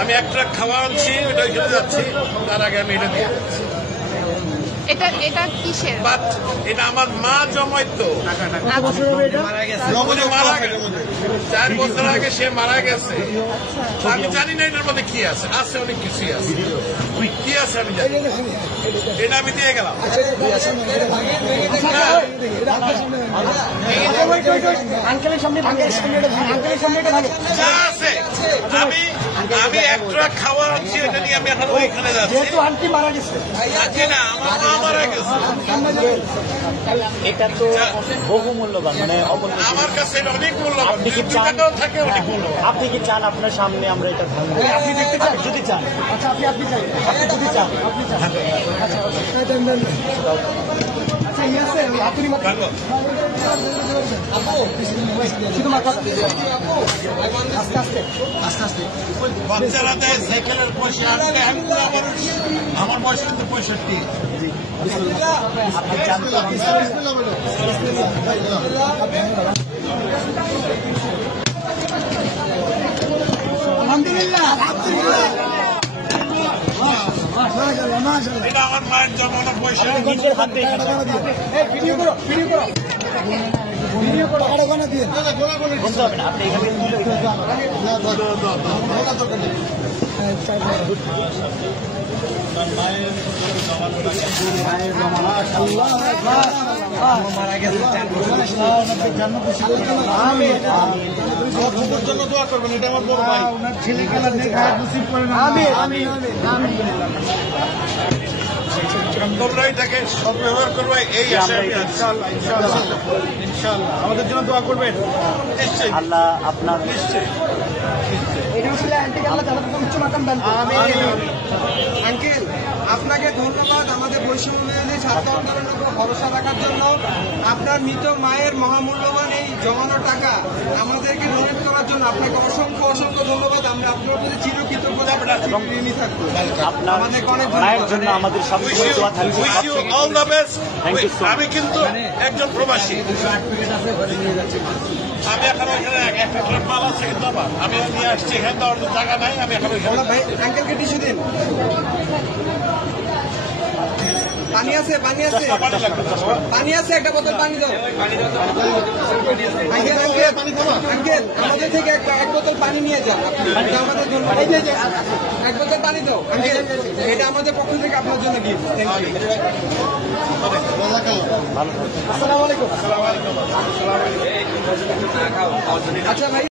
আমি এক ট্রাক খাওয়া আনছি, ওটা ওইখানে যাচ্ছি, তার আগে আমি এটা দিয়ে এটা কিসের? এটা আমার মা জমাইতো, মারা গেছে 4 বছর আগে, সে মারা গেছে। আমি জানি না এটার মধ্যে কি আছে, অনেক কিছুই আছে, কি আছে আমি জানি, এটা আমি দিয়ে গেলাম। যা আছে আমি এক ট্রাক খাওয়া আনছি, এটা নিয়ে আমি এখন ওইখানে যাচ্ছি। আন্টি মারা গেছে, না, আমার মা মারা গেছে। এটা তো বহু মূল্যবান, মানে আমার কাছে এটা অনেক মূল্যবান। আপনি কি চান, থাকে অনেক মূল্যবান। আপনি কি চান আপনার সামনে আমরা এটা ধারণ করি? আপনি দেখতে চান? যদি চান, আচ্ছা আপনি চাই, আপনি যদি চান, আপনি চান, আচ্ছা বাচ্চারা দেয় সাইকেলের পয়সা, আমার বয়স কিন্তু 65। এটা আমার মায়ের জমানো পয়সা, নিজের হাতে বলতে হবে না, আপনি এখানে জন্য দোয়া করবেন, এটা আমার বড় ভাই। ছেলে খেলার তোমরা এটাকে সদ্ব্যবহার করবে, এই আশা আমি আছি। ইনশাআল্লাহ আমাদের জন্য দোয়া করবেন, নিশ্চয়ই আল্লাহ আপনার নিশ্চয়ই। আঙ্কেল, আপনাকে ধন্যবাদ আমাদের বৈষম্য বিরোধী ছাত্র আন্দোলনের উপর ভরসা রাখার জন্য। আপনার মৃত মায়ের মহামূল্যবান এই জমানো টাকা আমাদেরকে ডোনেট করার জন্য আপনাকে অসংখ্য অসংখ্য ধন্যবাদ। আমরা আপনার প্রতি চিরকৃতজ্ঞতা ঋণী থাকবো। আপনার মায়ের জন্য আমাদের সবসময় দোয়া থাকবে। Wish you all the best. Thank you so much. আমি কিন্তু একজন প্রবাসী, আমি এখন ওইখানে একটা ট্রাক মাল আছে, কিন্তু আমার আমি নিয়ে আসছি, এখানে দেওয়ার জায়গা নাই, আমি এখন ওইখানে ভাই আঙ্কেলকে টিস্যু দিন। পানি আছে, পানি আছে, পানি লাগবে। পানি আছে, একটা বোতল পানি দাও। আঙ্কেল আঙ্কেল আমাদের থেকে এক বোতল পানি নিয়ে যাও। এটা আমাদের জন্য, এক বোতল পানি দাও আঙ্কেল, এটা আমাদের পক্ষ থেকে আপনার জন্য গিফট। আসসালামু আলাইকুম। আচ্ছা ভাই।